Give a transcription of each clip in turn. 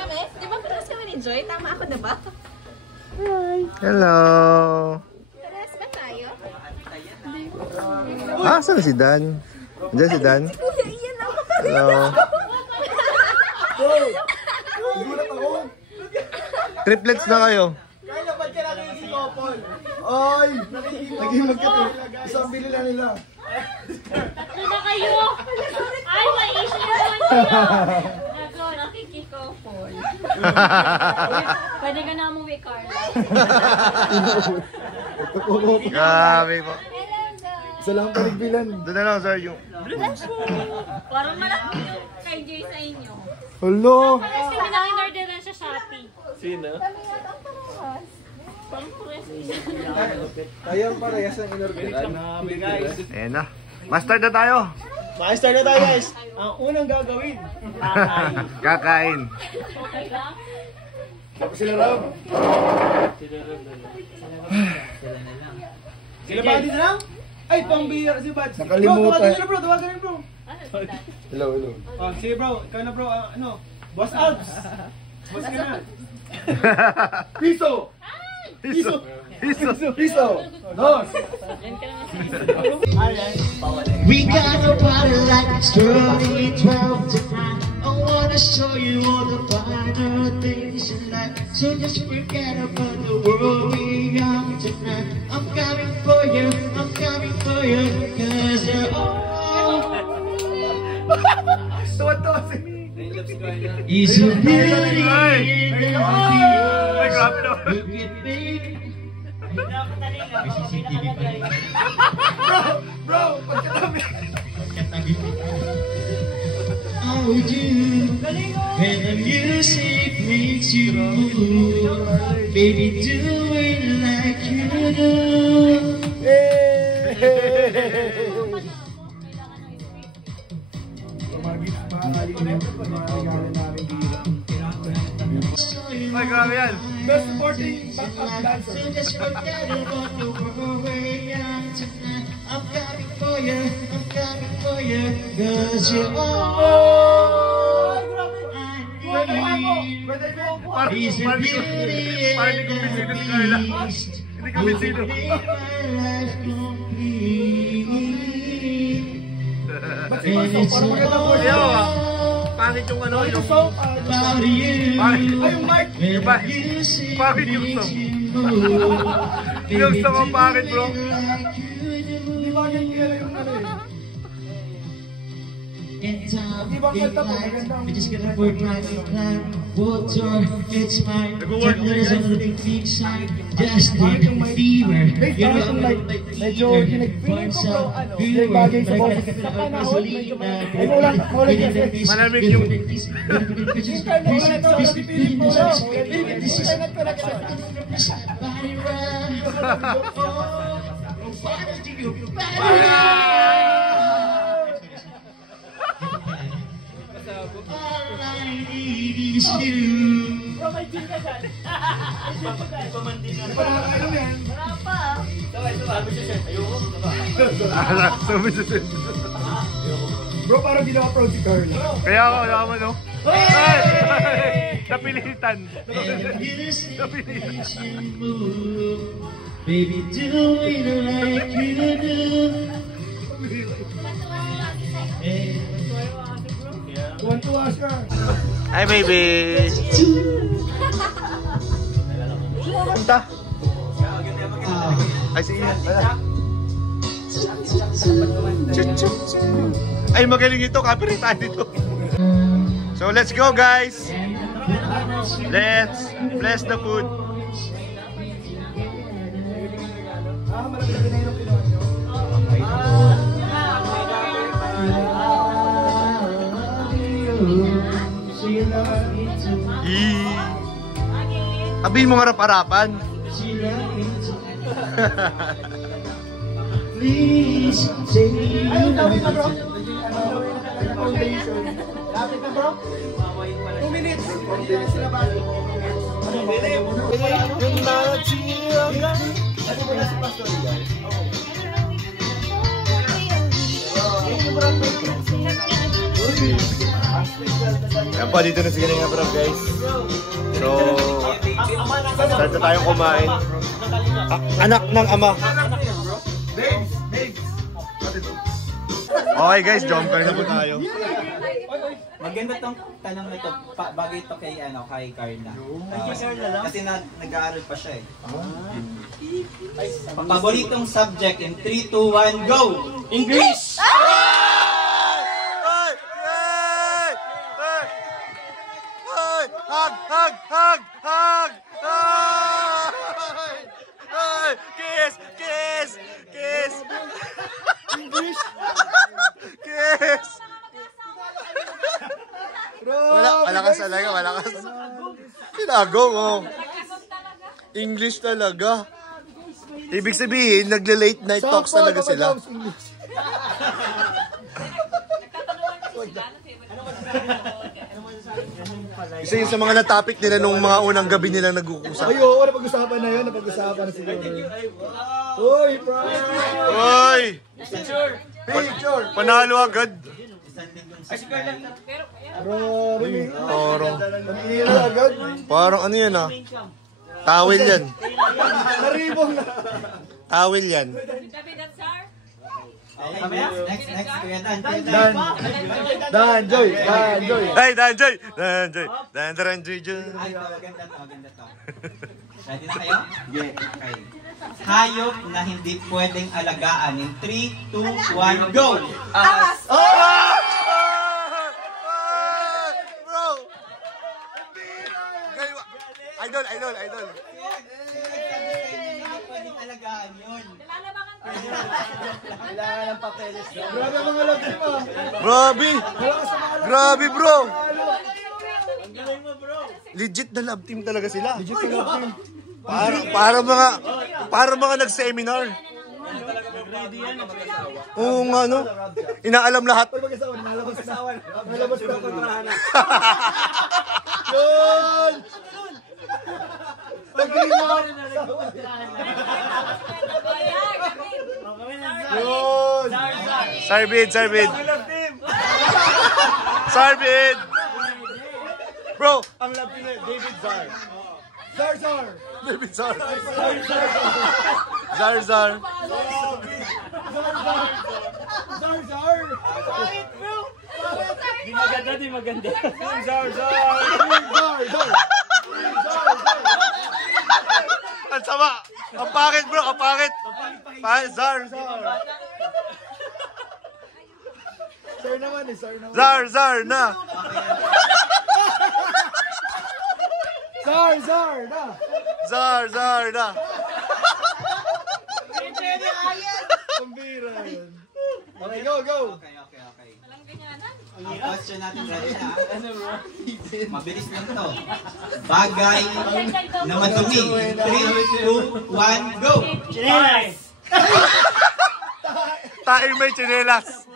kami? Di ba pares kami ni Joy? Tama ako na ba? Hello! Pares ba tayo? Ah, saan si Dan? Diyan si Dan? Kuya Ian ako pa rin. Hello! Triplets na kayo. Kaya ba't ka natin si Kopol? Oy! Naging magkatid. Isang bili na nila. Tatlo na kayo! Ay, may issue naman kayo! Nago, nakikikopol. Pwede ka na umuwi, Carla. Grabe po. Isa lang paligbilan. Doon na lang, sir, yung... Parang malaki yung kay Jay sa inyo. Hello! Parang kasi in-order lang sa Shopee. Sino? Parang press. Tayo ang parehas ng inorbitan. Guys. Ayan na. Master na tayo. Ma-start na tayo guys. Ang unang gagawin. Kakain. Okay lang? Tapos sila Rob. Sila ba dito lang? Ay, pang-beer si Bad. Nakalimutan. Bro, tawagan nyo na bro. Tawagan nyo bro. Hello, hello. Oh, sige bro. Ikaw na bro. Ano? Boss Alps. Boss ka na. Piso! Piso! Piso! Piso! Dos! We got a party like it's early 12 tonight. I wanna show you all the finer things in life. So just forget about the world we are tonight. I'm coming for you, cause you're all Tuwa-tuwa si is a beauty in the Ay, grabe naman. Look at baby. May CCTV pa rin. Bro, pagkatabi. Oh, you. When the music makes you move, baby, do it like you do. Ay, grabe yan. Best supporting backup dancer. So just forget about the world we're young tonight. I'm coming for you, cause you're all I need. Is a beauty and the beast. You make my life complete. And it's all Pangit yung ano, yung... about you. Ay, yung mic! When the music Pangit yung makes song. you move, Yung song ang pangit, bro. Di ba ganyan kaya yung ano eh? In time, in light, we just gonna work like a climb. Water, it's mine. Templars on the big big sign. Just like a fever. You know, medyo pinagpiling ko bro, ano, may bagay sa boses. Sa panahon, medyo malamig kasi. Malamig yung... All I need is you. Bro, may gin ka dyan. Di ba nakakainom yan? Wala pa. Sabi sa set. Bro, parang di na-approach si Carl. Kaya ako, naman, no? Ay! Napilitan. Napilitan. Baby, do it like you do. Tuwan-tuwa siya. Hi, baby! Punta. Ay, sige. Ay, magaling ito. Copyright tayo dito. So, let's go, guys. Let's bless the food. Malapit na yung pinuha nyo. Sabihin mo harap-harapan. Please say Ayun, lapit na bro. Foundation. Lapit na bro. 2 minutes. 2 minutes na ba? Yung magic. Ano ba na si Pastor yan? Yan po, dito na si Kalinga Prab, guys. So, start na tayong kumain. Anak ng ama. Okay guys, jump car na po tayo. Maganda tong tanong na to, bagay to kay Carla. Kasi nag-aaral pa siya eh. Paboritong subject in 3, 2, 1, go! English! Hug! Kiss! English! Kiss! Malakas talaga, malakas. Pinagaw mo. English talaga. Ibig sabihin, nagle-late night talks talaga sila. Isa yun sa mga na-topic nila nung mga unang gabi nilang nag-uusap. Ay, oo, napag-usapan na yun. Napag-usapan na siguro. Uy, Brian! Uy! Picture! Panalo agad. Parang ano yan ah. Tawel yan. Naribong na. Tawel yan. Next, Kuya Dan. Dan, Joy. Hey, Danjoy! Danjoy. Ay, maganda to. Ready na kayo? Yeah. Okay. Hayop na hindi pwedeng alagaan in 3, 2, 1, go! Ahas! Bro! Idol. Hindi pwedeng alagaan yun. Kailangan ng papeles. Grabe mga lagi pa. Grabe bro! Legit na love team talaga sila. Legit na love team. Para mga nag-seminar. Oo nga no. Inaalam lahat. Pag mag-asawa, nalabas na kontrahan na. Yun! Pag-green mo! Yun! Sarbid! Bro, ang love team na David Zar. Zar! David Zar. Zar. Di maganda. Zar! Ang sama. Ang pangit bro, ang pangit. Zar. Sir naman. Zar na. Zar na. Pambira yun. Okay, go! Okay. Ang question natin ready na. Mabilis lang to. Bagay na madumi. 3, 2, 1, go! Chinelas! Taing may tsinelas.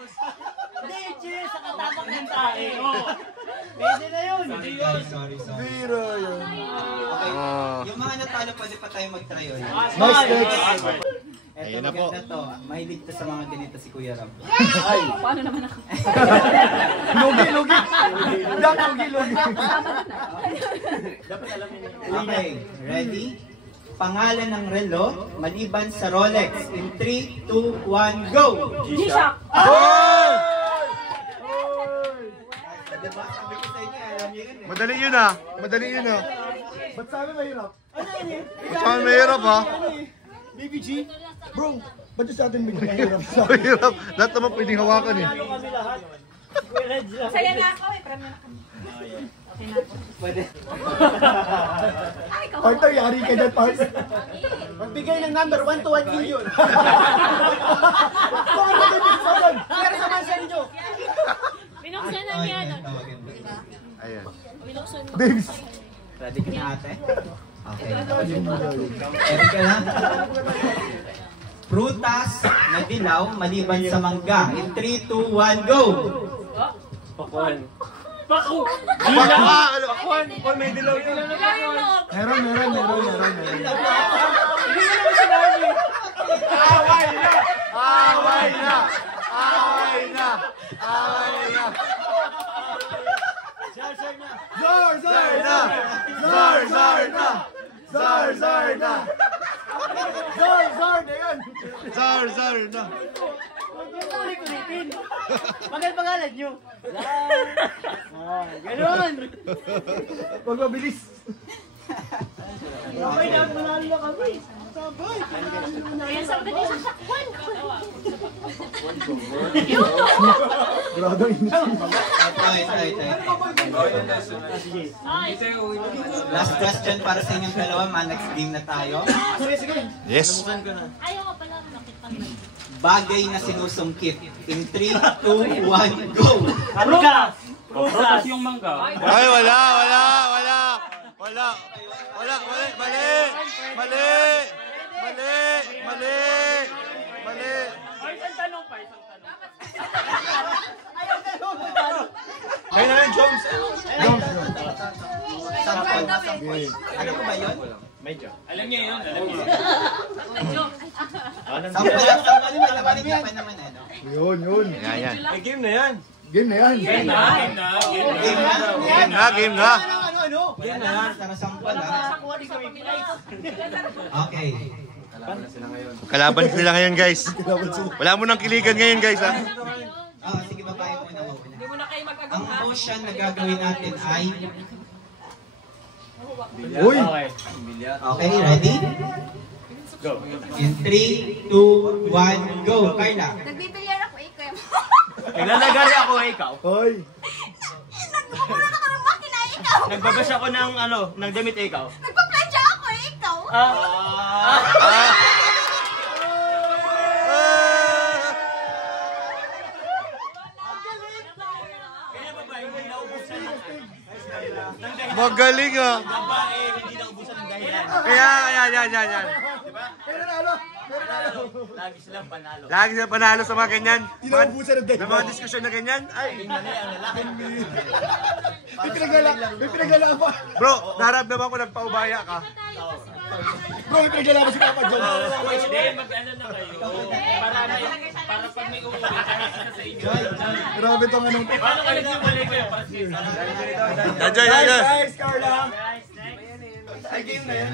Hindi, chinelas sa katapak ng tae. Pwede na yun. Sorry. Pambira yun. Okay. Yung mga natalo, pwede pa tayo mag-try ulit. Nice next. Eto, Ayun na po. maganda to. Mahilig to sa mga ganito si Kuya Rob. Paano naman ako? Lugi. Okay, ready? Pangalan ng relo, maliban sa Rolex. In 3, 2, 1, go! G-Shock! Diba? Sabi ko sa inyo, alam niyo yun eh. Madali yun ah. Ba't sabi mahirap? Saan mahirap ha? Baby G? Bro, ba't yung sa atin mahirap? Mahirap. Lahat naman pwedeng hawakan eh. Kami lahat. Kuya Reds lang. Saya na ako eh. Parang na ako. Okay na ako. Pwede. Ay, Partner, yari ka dyan, partner. Magbigay ng number 1 to 1 million. Pero naman sa inyo. Pinuksan na niya. Ayan. Pinuksan mo. Babes. Ready ka na ate? Okay. Ready ka na? Prutas na dilaw maliban sa mangga. In 3, 2, 1, go! Pakuan. Pakuan, may dilaw yun. Meron. Away na. Zar, zar na! Zar, zar na! Zar, zar na! Zar, zar na yan! Zar, zar na. Ulit-ulitin. Magal pangalan nyo. Ganon. Huwag mabilis. Okay, dapat manalo na kami. Kaya sa mga din sasakwan. Grabe init. Last question para sa inyong dalawa. Next game na tayo. Yes. Ayaw ka pala. Bagay na sinusungkit. In 3, 2, 1, go! Prutas. Prutas yung mangga. Ay, wala. Mali. Isang tanong pa. Kaya na rin, Jones. Ano ko ba yun? Alam niya yun. Labanin naman ano. Yun. Yan. Game na yan. Game na. Okay. Kalaban sila ngayon, guys. Wala mo nang kiligan ngayon, guys, ha? Sige, babae muna. Hindi mo na kayo Ang mag-agong ha. motion na gagawin natin ay... Uy! Okay, ready? Go. In 3, 2, 1, go. Carla. Nagbibilyar ako ikaw. Naglalagay ako, ikaw. Hoy! Nagpapura ka ng makina ikaw. Nagbabas ako ng damit, ikaw. Nagpa-plancha ako ikaw. Kaya babae, hindi naubusan ng Magaling, ah. babae, hindi naubusan ng dahilan. Kaya, yan. Pero nalo! Lagi silang panalo. Lagi sila panalo sa mga ganyan. Tinaubusan ng May mga diskusyon na ganyan. Ay, May pinaglala pa. bro, naramdaman ko nagpaubaya ka. Bro, may pinaglala pa si Papa John. Hindi, mag-ano na kayo. Para pag may uuwi, isa sa inyo. Grabe tong anong... Paano ka nagsimuli ko yung pasis? Yan. Guys, Carla! Ay, game na yan.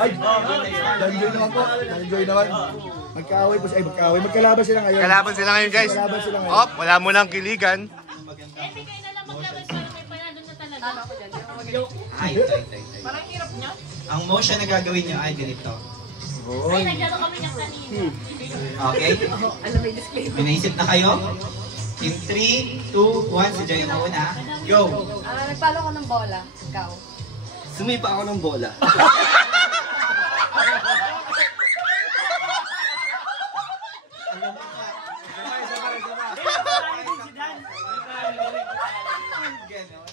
Ay, na-enjoy naman po. Na-enjoy naman. Magkaaway po. Magkalaban sila ngayon. Kalaban sila ngayon, guys. Magkalaban sila ngayon. Op, wala mo nang kiligan. Bigay na lang maglabas para may panalo na talaga. Ay. Parang hirap niya. Ang motion na gagawin nyo ay ganito. Ay, naglaro kami ng kanina. Okay? May naisip na kayo? In 3, 2, 1, si Joy ang una. Go! Nagpalo ko ng bola. Ikaw. Sumipa ako ng bola.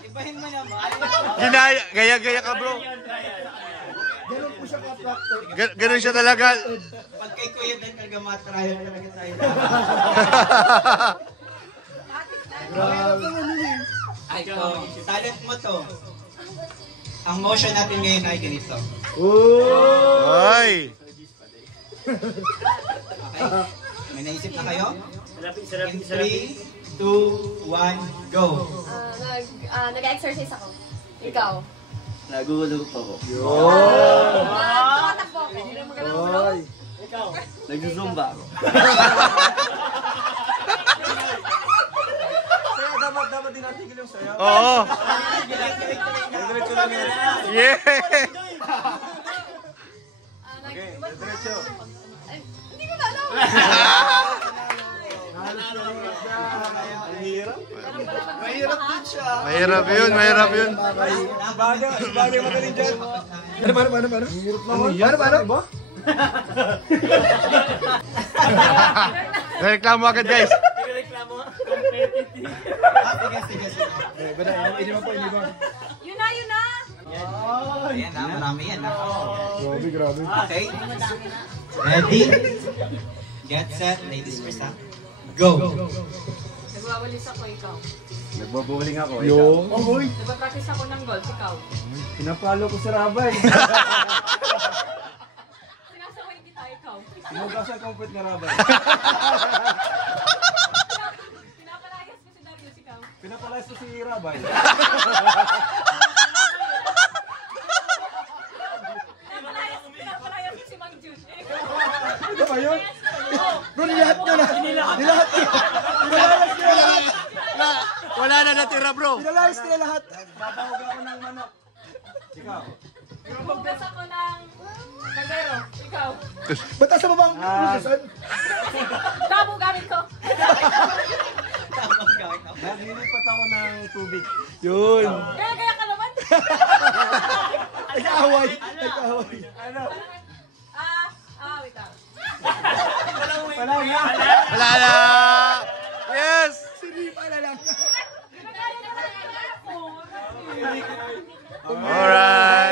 Ibahin mo naman. Gaya ka, bro. Ganun po siya ka-tractor. Ganun siya talaga. Pag kay Kuya Dan nagamatrayan talaga tayo. Ay, talent mo to. Ang motion natin ngayon ay ganito. Ay. Okay? May naisip na kayo? In 3, 2, 1, go! Nag-exercise ako. Ikaw. Nagulo pa ko. Tumatakbo ako. Hindi mo magalaw ulo. Nagzumba ako. Dapat dinatigil yung sayaw. Oo. Yeah. Hindi ko na alam. Mahirap yun. Bagay magaling dyan. Paano? Hirap naman. Paano? Reklamo agad, guys. Sige. Ini mo. Yun na. Ayan na, marami yan. Grabe. Okay? Ready? Get set, ladies first ha. Go! Nagwawalis ako, ikaw. Nagbabuling ako. Yung? Oy! Nagpa-practice ako ng golf, ikaw. Pinapalo ko si Rabay. Sinasaway kita, ikaw. Sinugasan complete nga Rabay. Pinapalayas ko si Darius, ikaw. Pinapalayas ko si Rabay. Pinapalayas si Mang Jun. Ano ba yun? Bro, nilahat nyo na. Nilahat nyo. Pinalayas nyo lahat. Wala na natira, bro. Pinalayas nyo lahat. Babawag ako ng manok. Ikaw. Hugas ako ng kaldero. Ikaw. Ba't sa babang hugasan? Tabo gamit ko. Naglilipat ako ng tubig. Yun. Kaya ka naman. Nag-aaway. Nag-aaway. Ano? Wait lang. Wala nga. Wala na. Yes. Sinipa na lang. Alright.